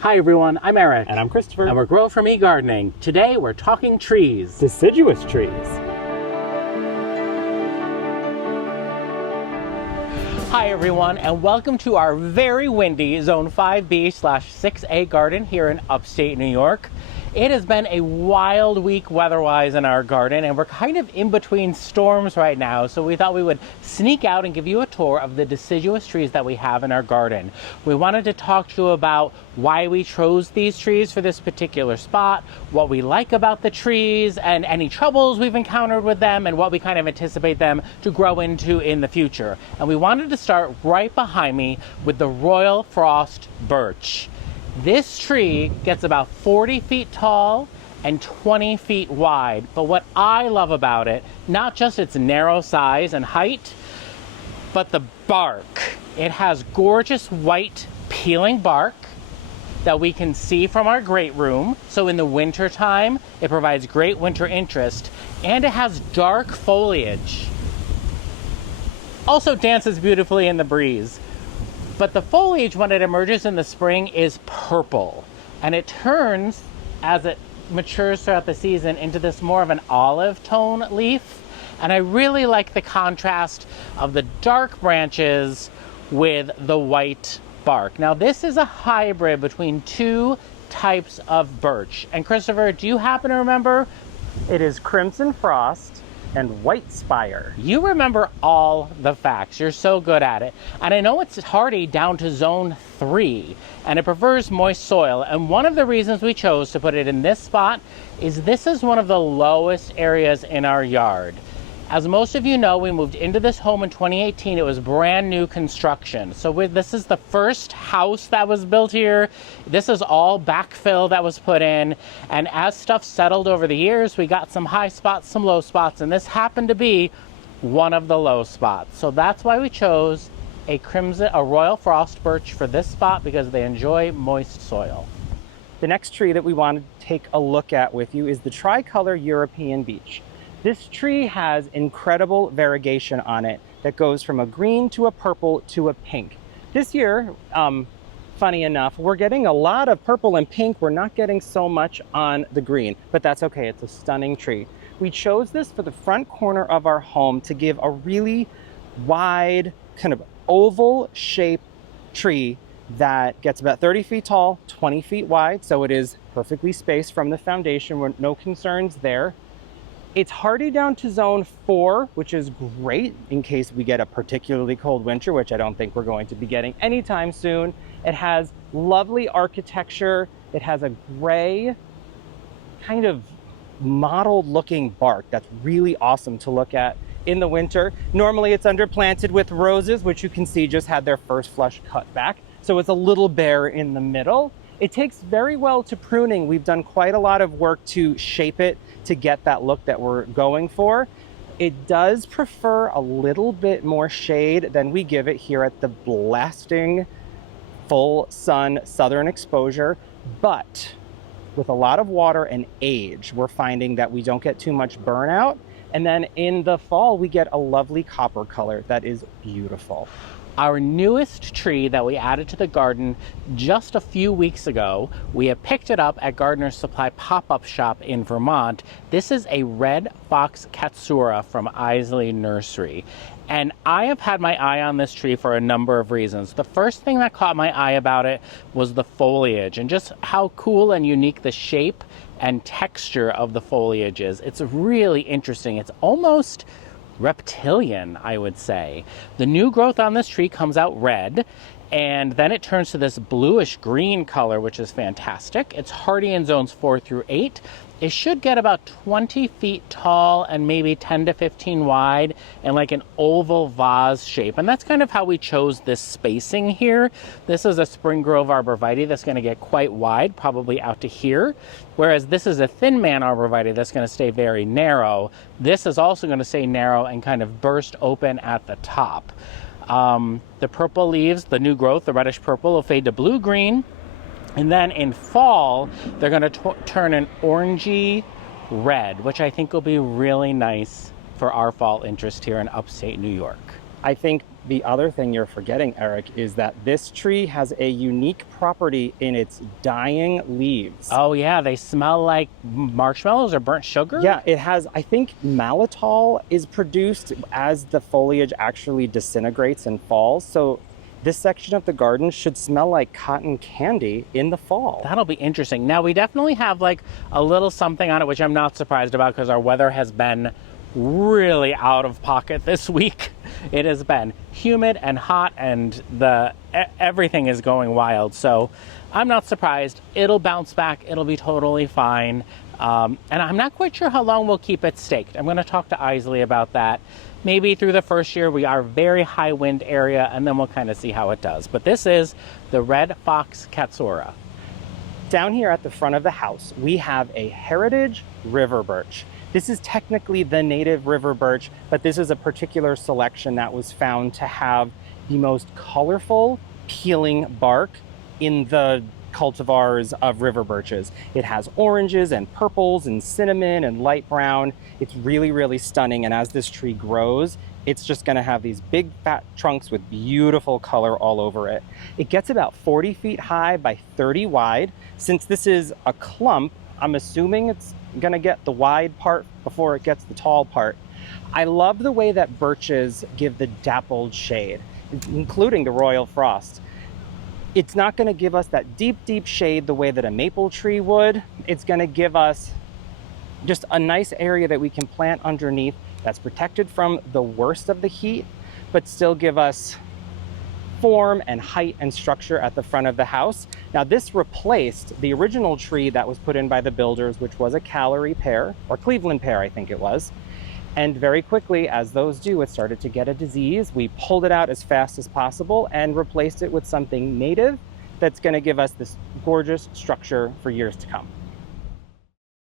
Hi everyone, I'm Eric. And I'm Christopher. And we're Grow From Me Gardening. Today we're talking trees. Deciduous trees. Hi everyone, and welcome to our very windy Zone 5B/6A garden here in upstate New York. It has been a wild week weather-wise in our garden, and we're kind of in between storms right now, so we thought we would sneak out and give you a tour of the deciduous trees that we have in our garden. We wanted to talk to you about why we chose these trees for this particular spot, what we like about the trees, and any troubles we've encountered with them, and what we kind of anticipate them to grow into in the future. And we wanted to start right behind me with the Royal Frost Birch. This tree gets about 40 feet tall and 20 feet wide, but what I love about it, not just its narrow size and height, but the bark. It has gorgeous white peeling bark that we can see from our great room. So in the winter time, it provides great winter interest, and it has dark foliage. Also dances beautifully in the breeze. But the foliage, when it emerges in the spring, is purple. And it turns, as it matures throughout the season, into this more of an olive tone leaf. And I really like the contrast of the dark branches with the white bark. Now, this is a hybrid between two types of birch. And Christopher, do you happen to remember? It is Crimson Frost and White Spire. You remember all the facts. You're so good at it. And I know it's hardy down to zone 3, and it prefers moist soil. And one of the reasons we chose to put it in this spot is this is one of the lowest areas in our yard. As most of you know, we moved into this home in 2018. It was brand new construction. So this is the first house that was built here. This is all backfill that was put in. And as stuff settled over the years, we got some high spots, some low spots, and this happened to be one of the low spots. So that's why we chose a Royal Frost Birch for this spot, because they enjoy moist soil. The next tree that we want to take a look at with you is the Tricolor European Beech. This tree has incredible variegation on it that goes from a green to a purple to a pink. This year, funny enough, we're getting a lot of purple and pink. We're not getting so much on the green, but that's okay. It's a stunning tree. We chose this for the front corner of our home to give a really wide, kind of oval shaped tree that gets about 30 feet tall, 20 feet wide. So it is perfectly spaced from the foundation. No concerns there. It's hardy down to zone 4, which is great in case we get a particularly cold winter, which I don't think we're going to be getting anytime soon. It has lovely architecture. It has a gray, kind of mottled looking bark that's really awesome to look at in the winter. Normally it's underplanted with roses, which you can see just had their first flush cut back. So it's a little bare in the middle. It takes very well to pruning. We've done quite a lot of work to shape it to get that look that we're going for. It does prefer a little bit more shade than we give it here at the blasting full sun southern exposure, but with a lot of water and age, we're finding that we don't get too much burnout. And then in the fall, we get a lovely copper color that is beautiful. Our newest tree that we added to the garden just a few weeks ago, we have picked it up at Gardener's Supply pop-up shop in Vermont. This is a red Fox Katsura from Isley Nursery. And I have had my eye on this tree for a number of reasons. The first thing that caught my eye about it was the foliage and just how cool and unique the shape and texture of the foliage is. It's really interesting. It's almost reptilian, I would say. The new growth on this tree comes out red, and then it turns to this bluish green color, which is fantastic. It's hardy in zones 4 through 8. It should get about 20 feet tall and maybe 10 to 15 wide and like an oval vase shape. And that's kind of how we chose this spacing here. This is a spring grove arborvitae that's going to get quite wide, probably out to here. Whereas this is a thin man arborvitae that's going to stay very narrow. This is also going to stay narrow and kind of burst open at the top. The purple leaves, the new growth, the reddish purple, will fade to blue-green. And then in fall, they're going to turn an orangey red, which I think will be really nice for our fall interest here in upstate New York. I think the other thing you're forgetting, Eric, is that this tree has a unique property in its dying leaves. Oh yeah, they smell like marshmallows or burnt sugar? Yeah, it has, I think maltol is produced as the foliage actually disintegrates and falls. So this section of the garden should smell like cotton candy in the fall. That'll be interesting. Now we definitely have like a little something on it, which I'm not surprised about because our weather has been really out of pocket this week. It has been humid and hot and everything is going wild. So I'm not surprised. It'll bounce back. It'll be totally fine. And I'm not quite sure how long we'll keep it staked. I'm going to talk to Isley about that. Maybe through the first year, we are very high wind area, and then we'll kind of see how it does. But this is the red Fox Katsura. Down here at the front of the house, we have a heritage river birch. This is technically the native river birch, but this is a particular selection that was found to have the most colorful, peeling bark in the cultivars of river birches. It has oranges and purples and cinnamon and light brown. It's really, really stunning. And as this tree grows, it's just going to have these big fat trunks with beautiful color all over it. It gets about 40 feet high by 30 wide. Since this is a clump, I'm assuming it's going to get the wide part before it gets the tall part. I love the way that birches give the dappled shade, including the royal frost. It's not going to give us that deep, deep shade the way that a maple tree would. It's going to give us just a nice area that we can plant underneath that's protected from the worst of the heat, but still give us form and height and structure at the front of the house. Now this replaced the original tree that was put in by the builders, which was a Callery pear, or Cleveland pear, I think it was. And very quickly, as those do, it started to get a disease. We pulled it out as fast as possible and replaced it with something native that's going to give us this gorgeous structure for years to come.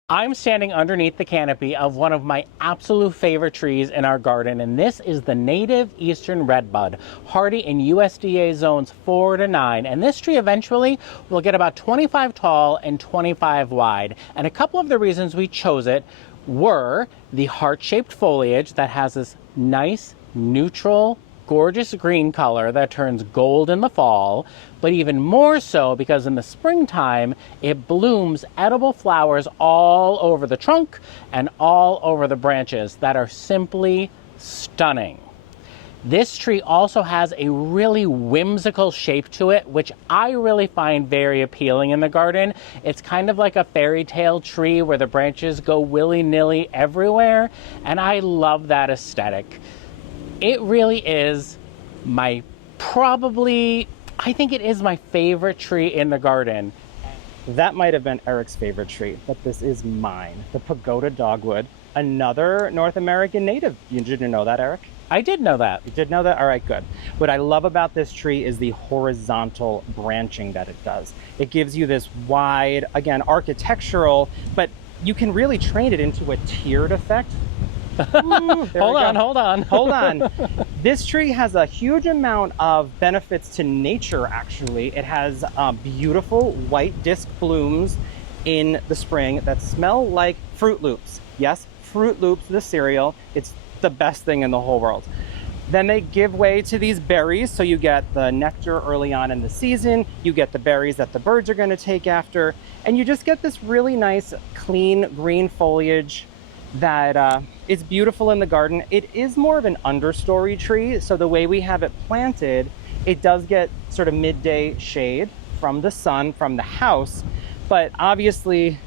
I'm standing underneath the canopy of one of my absolute favorite trees in our garden, and this is the native eastern redbud, hardy in USDA zones 4 to 9. And this tree eventually will get about 25 tall and 25 wide. And a couple of the reasons we chose it were the heart-shaped foliage that has this nice, neutral, gorgeous green color that turns gold in the fall, but even more so because in the springtime it blooms edible flowers all over the trunk and all over the branches that are simply stunning. This tree also has a really whimsical shape to it, which I really find very appealing in the garden. It's kind of like a fairy tale tree where the branches go willy-nilly everywhere, and I love that aesthetic. It really is I think it is my favorite tree in the garden. That might have been Eric's favorite tree, but this is mine, the Pagoda dogwood, another North American native. You didn't know that, Eric? I did know that. You did know that? All right, good. What I love about this tree is the horizontal branching that it does. It gives you this wide, again, architectural, but you can really train it into a tiered effect. Ooh, hold on. This tree has a huge amount of benefits to nature, actually. It has beautiful white disc blooms in the spring that smell like Fruit Loops. Yes, Fruit Loops, the cereal. It's the best thing in the whole world. Then they give way to these berries, so you get the nectar early on in the season, you get the berries that the birds are going to take after, and you just get this really nice, clean green foliage that is beautiful in the garden. It is more of an understory tree, so the way we have it planted, it does get sort of midday shade from the sun, from the house, but obviously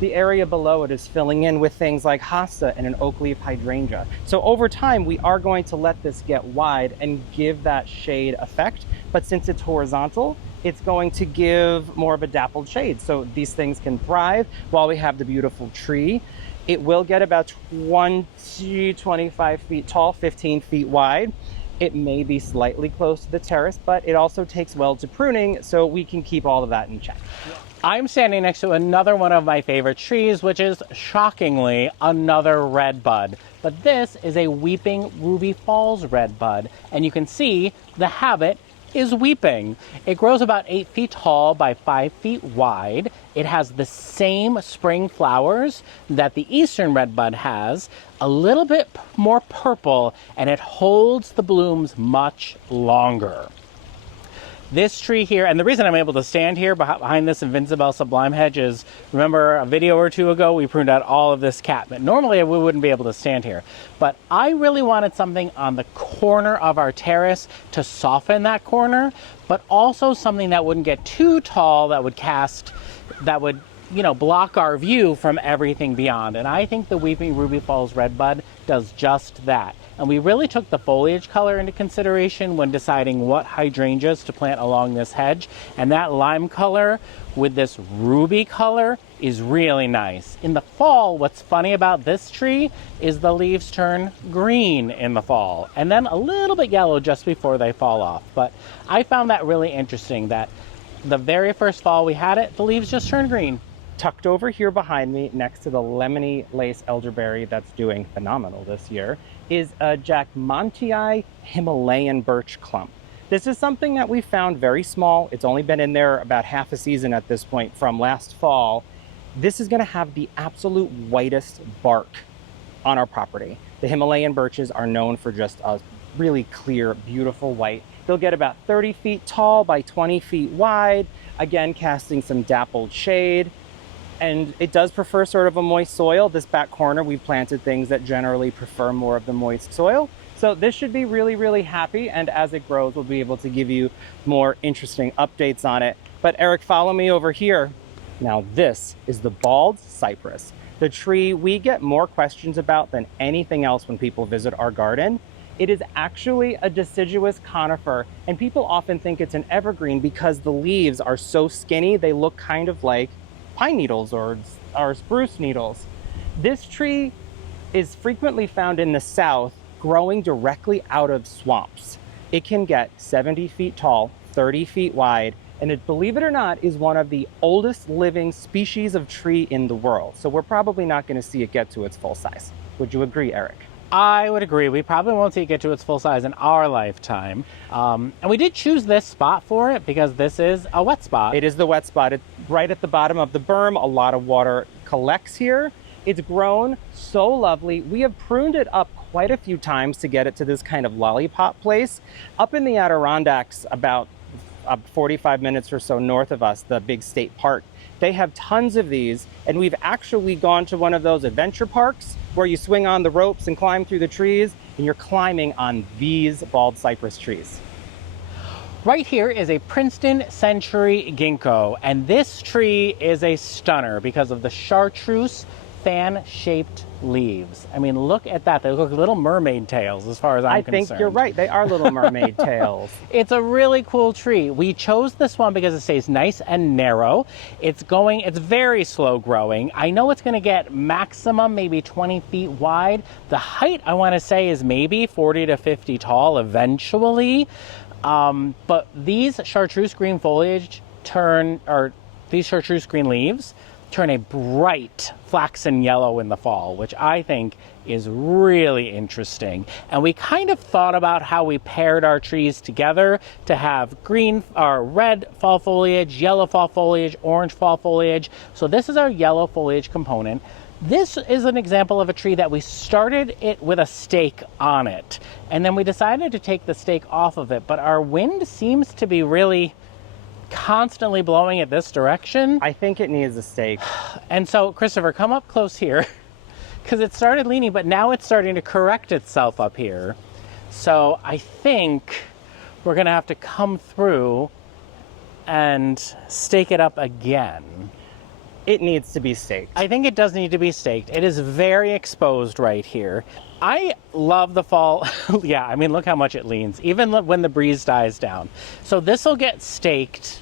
the area below it is filling in with things like hosta and an oak leaf hydrangea. So over time, we are going to let this get wide and give that shade effect, but since it's horizontal, it's going to give more of a dappled shade. So these things can thrive while we have the beautiful tree. It will get about 25 feet tall, 15 feet wide. It may be slightly close to the terrace, but it also takes well to pruning, so we can keep all of that in check. I'm standing next to another one of my favorite trees, which is shockingly another redbud. But this is a Weeping Ruby Falls redbud, and you can see the habit is weeping. It grows about 8 feet tall by 5 feet wide. It has the same spring flowers that the eastern redbud has, a little bit more purple, and it holds the blooms much longer. This tree here, and the reason I'm able to stand here behind this Invincibelle Sublime hedge is, remember a video or two ago, we pruned out all of this catmint. Normally we wouldn't be able to stand here, but I really wanted something on the corner of our terrace to soften that corner, but also something that wouldn't get too tall, that would block our view from everything beyond. And I think the Weeping Ruby Falls Redbud does just that. And we really took the foliage color into consideration when deciding what hydrangeas to plant along this hedge. And that lime color with this ruby color is really nice. In the fall, what's funny about this tree is the leaves turn green in the fall and then a little bit yellow just before they fall off. But I found that really interesting that the very first fall we had it, the leaves just turned green. Tucked over here behind me, next to the lemony lace elderberry that's doing phenomenal this year, is a Jacquemontii Himalayan birch clump. This is something that we found very small. It's only been in there about half a season at this point from last fall. This is gonna have the absolute whitest bark on our property. The Himalayan birches are known for just a really clear, beautiful white. They'll get about 30 feet tall by 20 feet wide, again, casting some dappled shade. And it does prefer sort of a moist soil. This back corner, we've planted things that generally prefer more of the moist soil. So this should be really, really happy. And as it grows, we'll be able to give you more interesting updates on it. But Eric, follow me over here. Now this is the bald cypress, the tree we get more questions about than anything else when people visit our garden. It is actually a deciduous conifer, and people often think it's an evergreen because the leaves are so skinny, they look kind of like pine needles or spruce needles. This tree is frequently found in the south, growing directly out of swamps. It can get 70 feet tall, 30 feet wide, and it, believe it or not, is one of the oldest living species of tree in the world. So we're probably not going to see it get to its full size. Would you agree, Eric? I would agree. We probably won't see it get to its full size in our lifetime. And we did choose this spot for it because this is a wet spot. It is the wet spot. It's right at the bottom of the berm. A lot of water collects here. It's grown so lovely. We have pruned it up quite a few times to get it to this kind of lollipop place. Up in the Adirondacks, about 45 minutes or so north of us, the big state park, they have tons of these, and we've actually gone to one of those adventure parks where you swing on the ropes and climb through the trees, and you're climbing on these bald cypress trees. Right here is a Princeton Sentry Ginko, and this tree is a stunner because of the chartreuse fan-shaped leaves. I mean, look at that. They look like little mermaid tails as far as I'm concerned. I think you're right. They are little mermaid tails. It's a really cool tree. We chose this one because it stays nice and narrow. It's very slow growing. I know it's going to get maximum maybe 20 feet wide. The height, I want to say, is maybe 40 to 50 tall eventually. But these chartreuse green these chartreuse green leaves turn a bright flaxen yellow in the fall, which I think is really interesting. And we kind of thought about how we paired our trees together to have green or red fall foliage, yellow fall foliage, orange fall foliage. So this is our yellow foliage component. This is an example of a tree that we started it with a stake on it, and then we decided to take the stake off of it, but our wind seems to be really constantly blowing it this direction. I think it needs a stake. And so, Christopher, come up close here, because it started leaning, but now it's starting to correct itself up here. So I think we're going to have to come through and stake it up again. It needs to be staked. I think it does need to be staked. It is very exposed right here. I love the fall. Yeah, I mean, look how much it leans, even when the breeze dies down. So this will get staked.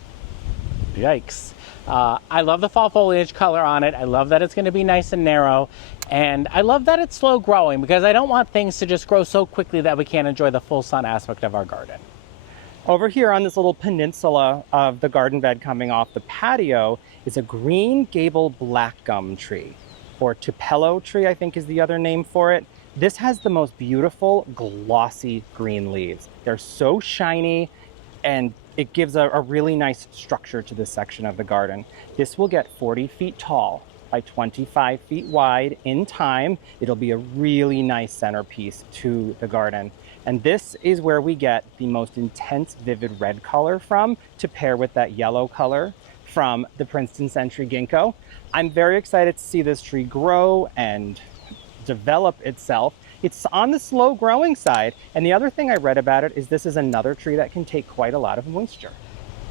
Yikes. I love the fall foliage color on it. I love that it's going to be nice and narrow. And I love that it's slow growing because I don't want things to just grow so quickly that we can't enjoy the full sun aspect of our garden. Over here on this little peninsula of the garden bed coming off the patio is a green gable black gum tree, or tupelo tree, I think is the other name for it. This has the most beautiful glossy green leaves. They're so shiny. and it gives a really nice structure to this section of the garden. This will get 40 feet tall by 25 feet wide in time. It'll be a really nice centerpiece to the garden. And this is where we get the most intense, vivid red color from, to pair with that yellow color from the Princeton Sentry Ginko. I'm very excited to see this tree grow and develop itself. It's on the slow growing side. And the other thing I read about it is this is another tree that can take quite a lot of moisture.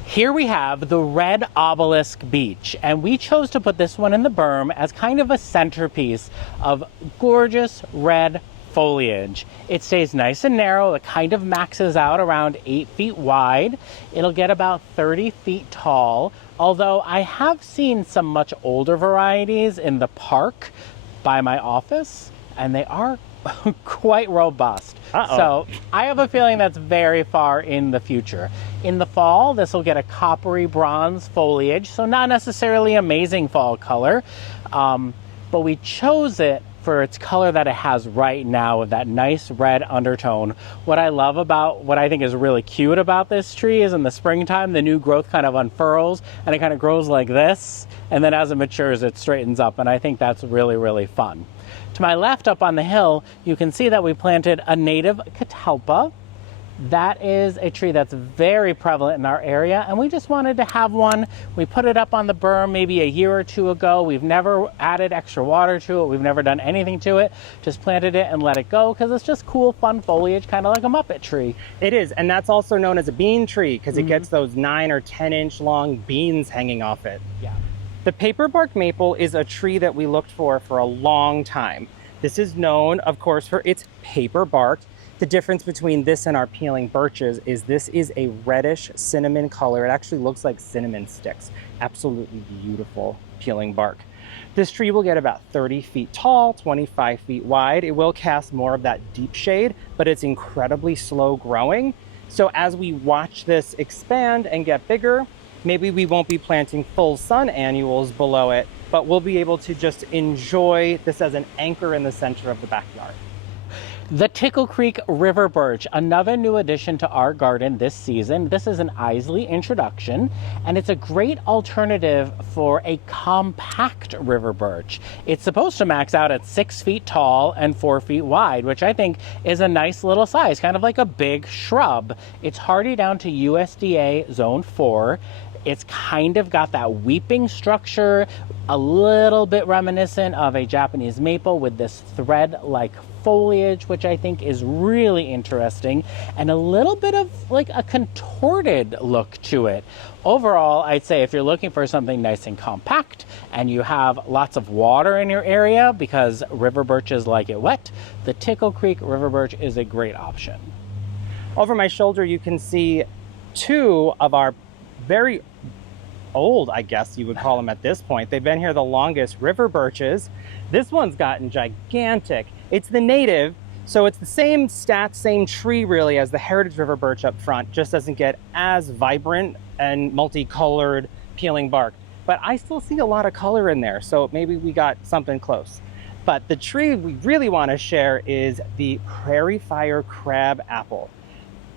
Here we have the red obelisk beech, and we chose to put this one in the berm as kind of a centerpiece of gorgeous red foliage. It stays nice and narrow. It kind of maxes out around 8 feet wide. It'll get about 30 feet tall, although I have seen some much older varieties in the park by my office, and they are quite robust. So I have a feeling that's very far in the future. In the fall, this will get a coppery bronze foliage, so not necessarily amazing fall color, but we chose it for its color that it has right now, with that nice red undertone. What I love about, what I think is really cute about this tree is in the springtime, the new growth kind of unfurls and it kind of grows like this, and then as it matures, it straightens up, and I think that's really, really fun. To my left up on the hill, you can see that we planted a native catalpa. That is a tree that's very prevalent in our area, and we just wanted to have one. We put it up on the berm maybe a year or two ago. We've never added extra water to it. We've never done anything to it. Just planted it and let it go because it's just cool, fun foliage, kind of like a Muppet tree. It is, and that's also known as a bean tree because it gets those 9 or 10 inch long beans hanging off it. Yeah. The paper bark maple is a tree that we looked for a long time. This is known, of course, for its paper bark. The difference between this and our peeling birches is this is a reddish cinnamon color. It actually looks like cinnamon sticks. Absolutely beautiful peeling bark. This tree will get about 30 feet tall, 25 feet wide. It will cast more of that deep shade, but it's incredibly slow growing. So as we watch this expand and get bigger, maybe we won't be planting full sun annuals below it, but we'll be able to just enjoy this as an anchor in the center of the backyard. The Tickle Creek River Birch, another new addition to our garden this season. This is an Isley introduction, and it's a great alternative for a compact river birch. It's supposed to max out at 6 feet tall and 4 feet wide, which I think is a nice little size, kind of like a big shrub. It's hardy down to USDA Zone 4. It's kind of got that weeping structure, a little bit reminiscent of a Japanese maple with this thread-like foliage, which I think is really interesting, and a little bit of like a contorted look to it. Overall, I'd say if you're looking for something nice and compact and you have lots of water in your area because river birches like it wet, the Tickle Creek River Birch is a great option. Over my shoulder, you can see 2 of our very old, I guess you would call them at this point. They've been here the longest, river birches. This one's gotten gigantic. It's the native, so it's the same stats, same tree really as the heritage river birch up front, just doesn't get as vibrant and multicolored peeling bark. But I still see a lot of color in there, so maybe we got something close. But the tree we really want to share is the prairie fire crab apple.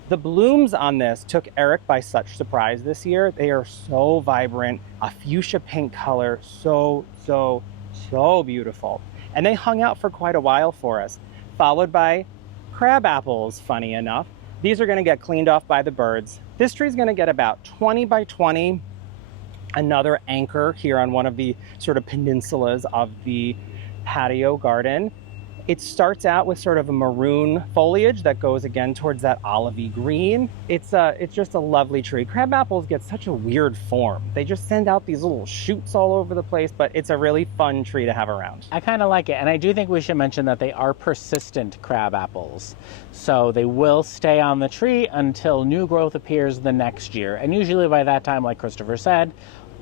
The blooms on this took Eric by such surprise this year. They are so vibrant, a fuchsia pink color, so beautiful. And they hung out for quite a while for us, followed by crab apples, funny enough. These are gonna get cleaned off by the birds. This tree is gonna get about 20 by 20, another anchor here on one of the sort of peninsulas of the patio garden. It starts out with sort of a maroon foliage that goes again towards that olivey green. It's just a lovely tree. Crab apples get such a weird form. They just send out these little shoots all over the place, but it's a really fun tree to have around. I kind of like it, and I do think we should mention that they are persistent crab apples. So they will stay on the tree until new growth appears the next year. And usually by that time, like Christopher said,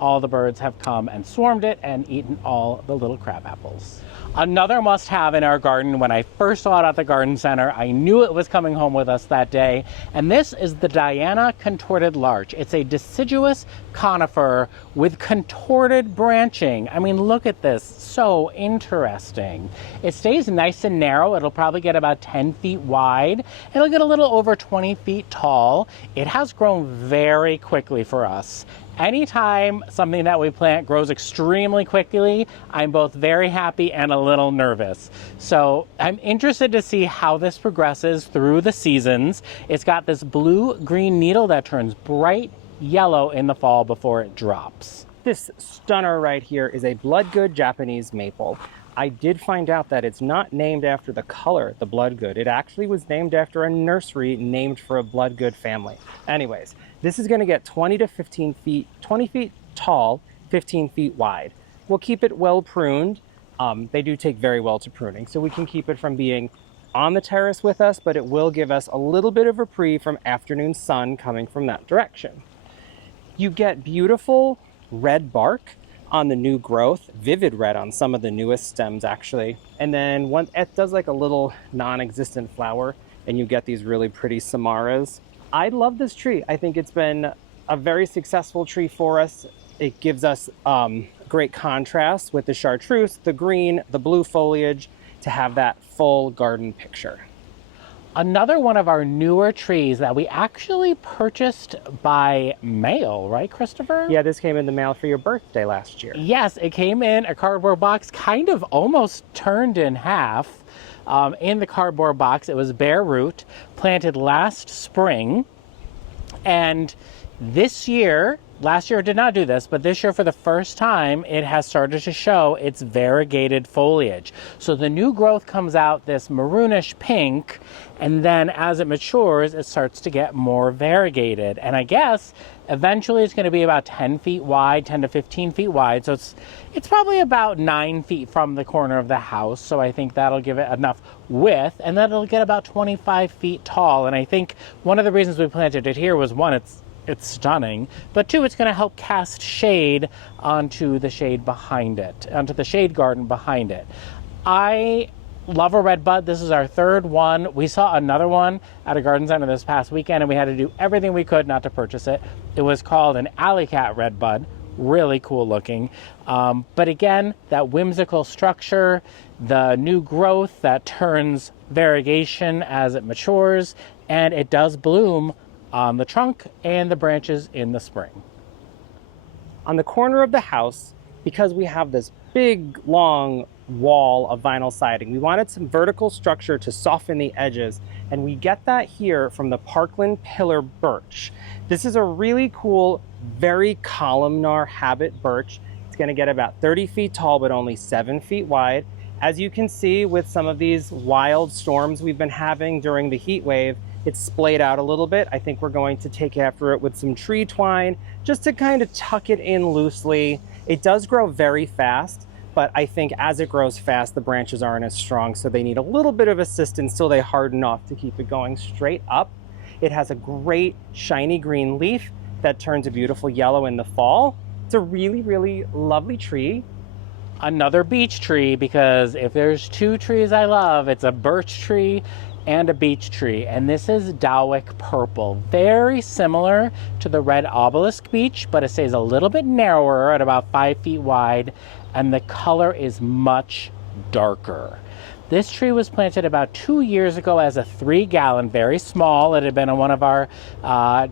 all the birds have come and swarmed it and eaten all the little crab apples. Another must-have in our garden, when I first saw it at the garden center, I knew it was coming home with us that day, and this is the Diana contorted larch. It's a deciduous conifer with contorted branching. I mean, look at this, so interesting. It stays nice and narrow. It'll probably get about 10 feet wide. It'll get a little over 20 feet tall. It has grown very quickly for us. Anytime something that we plant grows extremely quickly, I'm both very happy and a little nervous. So I'm interested to see how this progresses through the seasons. It's got this blue-green needle that turns bright yellow in the fall before it drops. This stunner right here is a bloodgood Japanese maple. I did find out that it's not named after the color, the bloodgood. It actually was named after a nursery named for a bloodgood family. Anyways, this is going to get 20 to 15 feet, 20 feet tall, 15 feet wide. We'll keep it well pruned. They do take very well to pruning, so we can keep it from being on the terrace with us, but it will give us a little bit of reprieve from afternoon sun coming from that direction. You get beautiful red bark on the new growth, vivid red on some of the newest stems actually. And then it does like a little non-existent flower and you get these really pretty samaras. I love this tree. I think it's been a very successful tree for us. It gives us great contrast with the chartreuse, the green, the blue foliage to have that full garden picture. Another one of our newer trees that we actually purchased by mail, right, Christopher? Yeah, this came in the mail for your birthday last year. Yes, it came in a cardboard box, kind of almost turned in half. In the cardboard box, it was bare root, planted last spring. And this year, last year it did not do this, but this year for the first time, it has started to show its variegated foliage. So the new growth comes out this maroonish pink, and then as it matures, it starts to get more variegated. And I guess eventually it's going to be about 10 feet wide, 10 to 15 feet wide. So it's probably about 9 feet from the corner of the house. So I think that'll give it enough width, and then it'll get about 25 feet tall. And I think one of the reasons we planted it here was, one, it's stunning, but two, it's going to help cast shade onto the shade behind it, onto the shade garden behind it. I love a redbud. This is our third one. We saw another one at a garden center this past weekend, and we had to do everything we could not to purchase it. It was called an alley cat redbud. Really cool looking. But again, that whimsical structure, the new growth that turns variegation as it matures, and it does bloom on the trunk and the branches in the spring. On the corner of the house, because we have this big, long wall of vinyl siding, we wanted some vertical structure to soften the edges, and we get that here from the Parkland Pillar Birch. This is a really cool, very columnar habit birch. It's going to get about 30 feet tall, but only 7 feet wide. As you can see with some of these wild storms we've been having during the heat wave, it's splayed out a little bit. I think we're going to take after it with some tree twine just to kind of tuck it in loosely. It does grow very fast, but I think as it grows fast, the branches aren't as strong, so they need a little bit of assistance till they harden off to keep it going straight up. It has a great shiny green leaf that turns a beautiful yellow in the fall. It's a really, really lovely tree. Another beech tree, because if there's two trees I love, it's a birch tree and a beech tree, and this is Dalwick Purple. Very similar to the red obelisk beech, but it stays a little bit narrower at about 5 feet wide, and the color is much darker. This tree was planted about 2 years ago as a 3-gallon, very small. It had been on one of our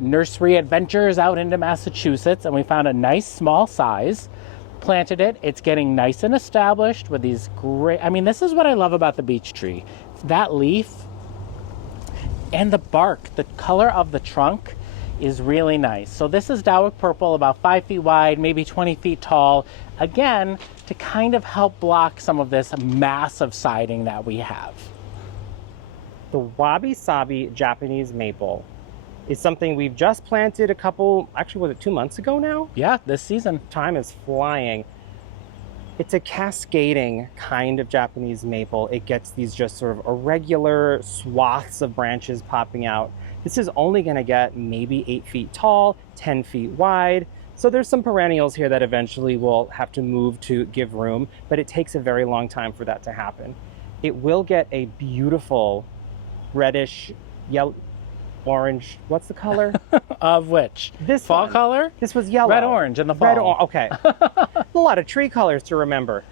nursery adventures out into Massachusetts, and we found a nice small size. Planted it. It's getting nice and established with these great, I mean, this is what I love about the beech tree. That leaf and the bark, the color of the trunk is really nice. So this is Dalwick Purple, about 5 feet wide, maybe 20 feet tall. Again, to kind of help block some of this massive siding that we have. The wabi-sabi Japanese maple is something we've just planted a couple, actually was it 2 months ago now? Yeah, this season. Time is flying. It's a cascading kind of Japanese maple. It gets these just sort of irregular swaths of branches popping out. This is only going to get maybe 8 feet tall, 10 feet wide. So there's some perennials here that eventually will have to move to give room, but it takes a very long time for that to happen. It will get a beautiful reddish, yellow, orange, what's the color? Of which? This fall one. color? This was yellow. Red orange in the fall. Okay. A lot of tree colors to remember.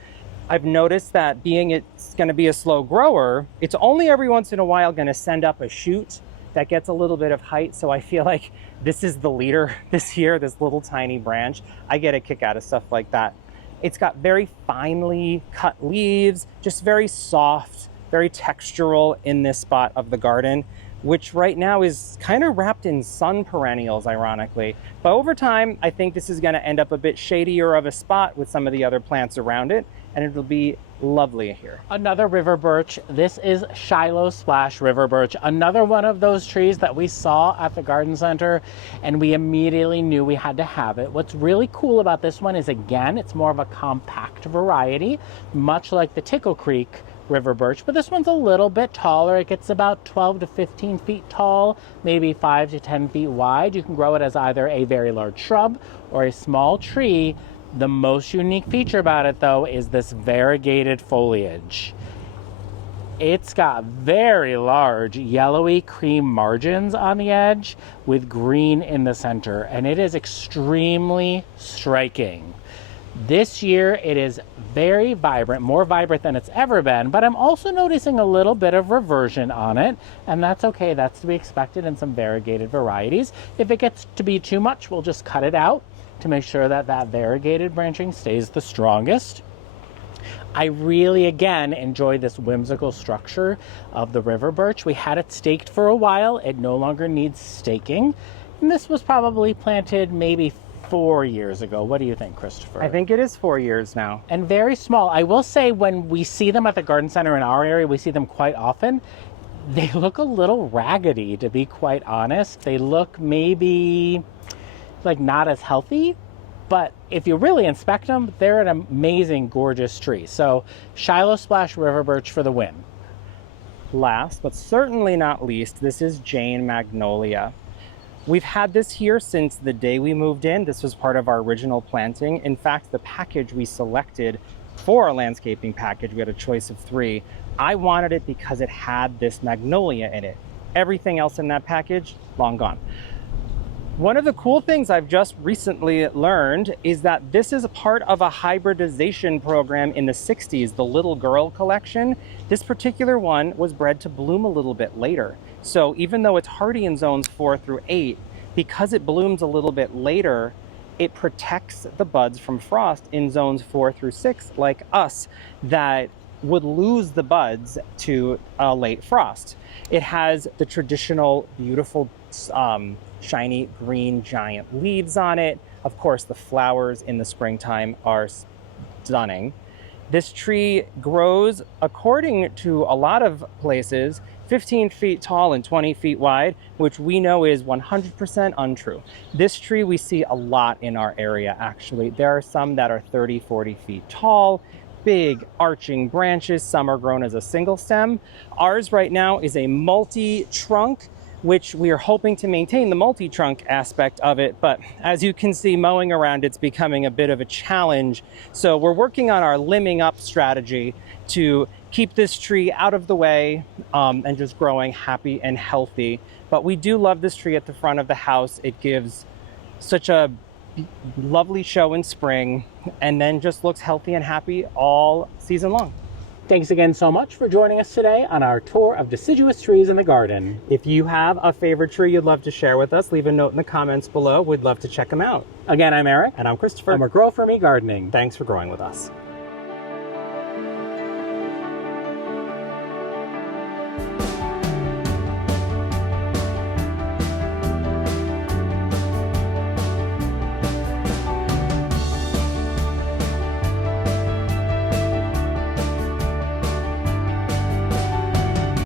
I've noticed that being it's going to be a slow grower, it's only every once in a while going to send up a shoot that gets a little bit of height. So I feel like this is the leader this year, this little tiny branch. I get a kick out of stuff like that. It's got very finely cut leaves, just very soft, very textural in this spot of the garden, which right now is kind of wrapped in sun perennials, ironically. But over time, I think this is going to end up a bit shadier of a spot with some of the other plants around it, and it'll be lovely here. Another river birch. This is Shiloh Splash River Birch, another one of those trees that we saw at the garden center, and we immediately knew we had to have it. What's really cool about this one is, again, it's more of a compact variety, much like the Tickle Creek river birch, but this one's a little bit taller. It gets about 12 to 15 feet tall, maybe 5 to 10 feet wide. You can grow it as either a very large shrub or a small tree. The most unique feature about it, though, is this variegated foliage. It's got very large yellowy cream margins on the edge with green in the center, and it is extremely striking. This year it is very vibrant, more vibrant than it's ever been, but I'm also noticing a little bit of reversion on it, and that's okay. That's to be expected in some variegated varieties. If it gets to be too much, we'll just cut it out to make sure that that variegated branching stays the strongest. I really, again, enjoy this whimsical structure of the river birch. We had it staked for a while. It no longer needs staking. And this was probably planted maybe 4 years ago. What do you think, Christopher? I think it is 4 years now. And very small. I will say, when we see them at the garden center in our area, we see them quite often. They look a little raggedy, to be quite honest. They look maybe like not as healthy, but if you really inspect them, they're an amazing, gorgeous tree. So Shiloh Splash River Birch for the win. Last, but certainly not least, this is Jane Magnolia. We've had this here since the day we moved in. This was part of our original planting. In fact, the package we selected for our landscaping package, we had a choice of 3. I wanted it because it had this magnolia in it. Everything else in that package, long gone. One of the cool things I've just recently learned is that this is a part of a hybridization program in the 60s, the Little Girl collection. This particular one was bred to bloom a little bit later. So even though it's hardy in zones 4 through 8, because it blooms a little bit later, it protects the buds from frost in zones 4 through 6, like us, that would lose the buds to a late frost. It has the traditional beautiful shiny green giant leaves on it. Of course, the flowers in the springtime are stunning. This tree grows, according to a lot of places, 15 feet tall and 20 feet wide, which we know is 100% untrue. This tree we see a lot in our area, actually. There are some that are 30, 40 feet tall, big arching branches. Some are grown as a single stem. Ours right now is a multi-trunk, which we are hoping to maintain the multi-trunk aspect of it. But as you can see, mowing around it's becoming a bit of a challenge. So we're working on our limbing up strategy to keep this tree out of the way and just growing happy and healthy. But we do love this tree at the front of the house. It gives such a lovely show in spring and then just looks healthy and happy all season long. Thanks again so much for joining us today on our tour of deciduous trees in the garden. If you have a favorite tree you'd love to share with us, leave a note in the comments below. We'd love to check them out. Again, I'm Eric. And I'm Christopher. And we're Grow For Me Gardening. Thanks for growing with us.